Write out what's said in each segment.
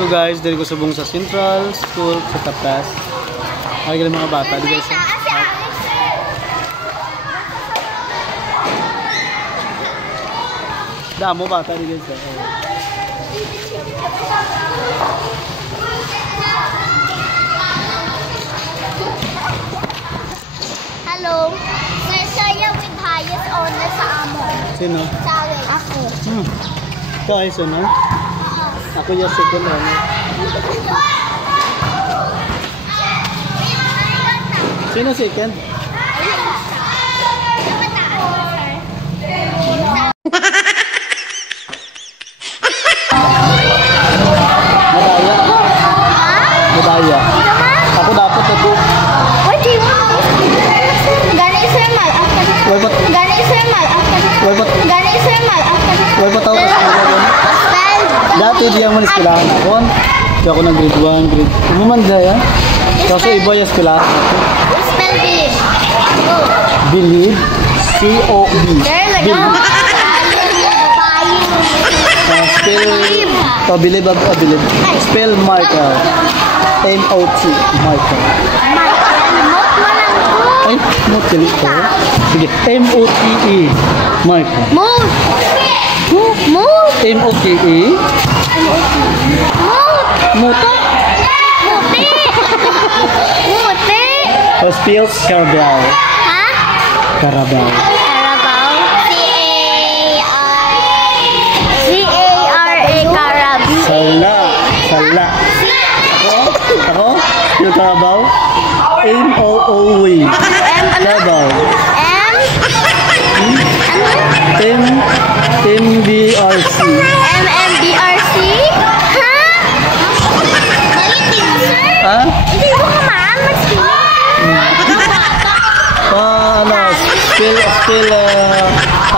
So guys, dali ko subong sa Central School sa Tapas. Ay galing mga bata, di guys. Damo bata, di guys. Hello. Saya with highest honor sa amo. Sino? Sa akin. Ako. Ikaw ay honor? Ako yung second honor. Sino second? Madaya. Ako dapat ito. Wala pa tao ka dati diyan man eskwelahan ako. Kaya ako nag grade 1, grade 2. Umuman dyan. Kasi iba yung eskwelahan ako. Spell believe. Believe. C-O-B. Believe. Spell. Believe. Spell Michael. M-O-T. Michael. Ay, mo't kili ko. Sige. M-O-T-E. Michael. Move. M-O-T-E. Muta. Spells Carabao. Ha? Carabao. Carabao. C-A-R-A. Carabao. Sala. Ako? Yung Carabao? M-O-O-E. Carabao. M-B-R-C. M-M-B-R-C? Ha? Malitin, sir. Ha? Hindi mo kamaan, Ano? Spell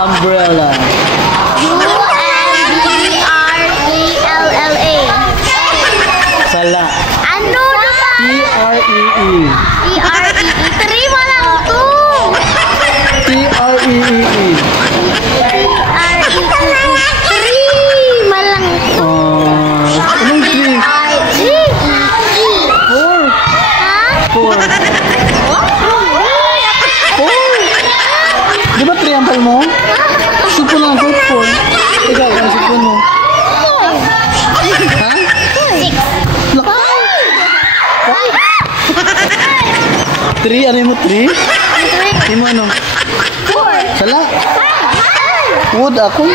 umbrella. U-M-B-R-E-L-L-A. Sala. Ano naman? T-R-E-E. T-R-E-E. Three mo lang ito. T-R-E-E-E. Three mo lang ito. Anong three? Four. Di ba triangle mo? Sipon lang ako, 4. Ikaw, ang sipon mo? Ha? 6. 3? Ano mo 3? Hindi mo ano? 4. Sala? Wood ako?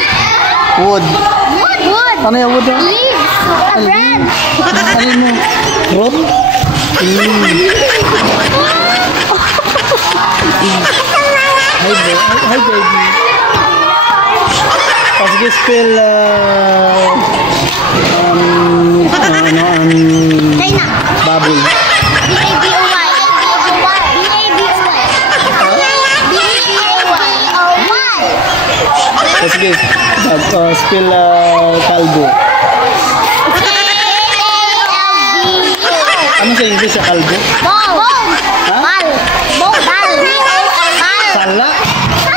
Wood. Ano yung wood? Leaves. A branch. Ano mo? Road? Hi baby. Sige, spell China. baboy. B-A-B-O-Y. B-A-B-O-Y. Sige, spell kalbo. Ano sa English sa kalbo? Ball. Ball. Ball. B-O-L. Sala.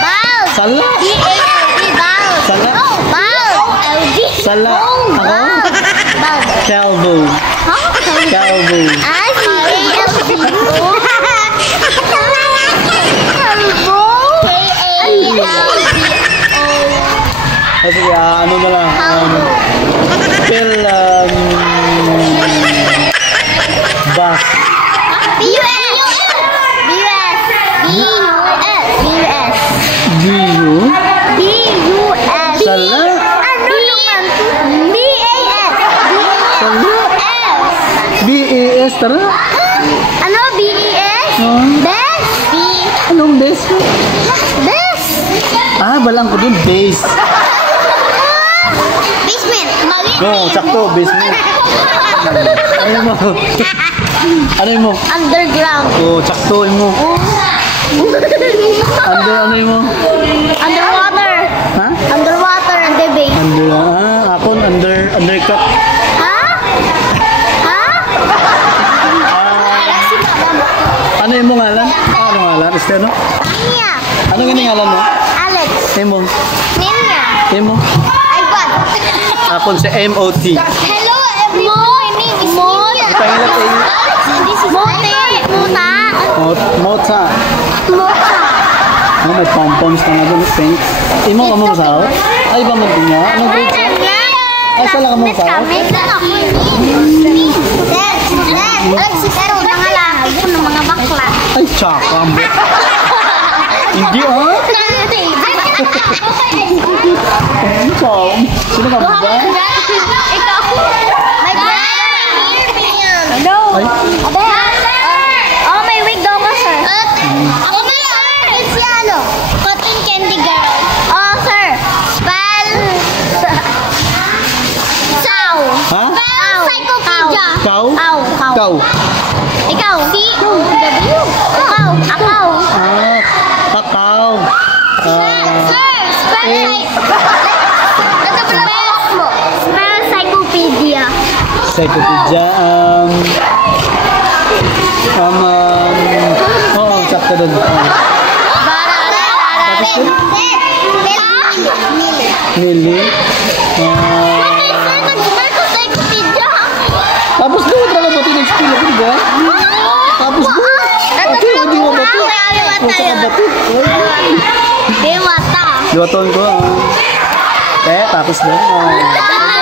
Ball. Sala. B-A-L-D. Ball. Sala. Ball. L-D. Sala. Ako? Ball. Kalbo. Kalbo. C-A-L-B-O. Kalbo. K-A-L-B-O. Sige, ano na lang. Spell bus. B-U-S. B-U-S. B-U-S. B-U. B-U-S. Sala. Ano naman? B-A-S. B-U-S. B-A-S, tara. Ano? B-E-S? Best? Anong best? Best. Balang ko dun, base. Basement. Mali. No, sakto, basement. Ano mo? Ano mo? Underground. Sakto mo. Ano mo? Underwater. Ha? Underwater and the base. Ako undercut. Ha? Ha? Ano yung ngalan? Ano ngalan? Esteno? Niya. Ano yung ngalan mo? Alex. Emo. Ninya. Emo. Ivan. Ako si M-O-T. Hello everyone. Pangilat ay Muti. Muta. Mota. Muta. Ano, may pom-poms ka na doon, pink. Imo ka mo sao? Ay, ba man din niya? Anong grade ka? Ay, sala ka mo sao? Alam si Pero mga laki ko ng mga bakla. Ay, tsaka mo. Hindi, ha? Ikaw? Sino ka ba? Ikaw. My brother. No. Ay, Oh, may wig daw ka, sir. Ako may sir. Si ano? Cotton candy girl. Oh, sir. Spell. Saw. ha? Spell Psychopedia. Kau? Kau. Kau? Ikaw. C-O-W. Ikaw. Akaw. Ah, kakao. Sir, spell Spell Psychopedia. Psychopedia, oo, sakto doon. Mili. Tapos doon, talaga ba tinag-spill ako, diba? Tapos doon. Ate, hindi mo ba ito? Masa ka ba ito? Dewata. Luwaton ko, Tapos doon.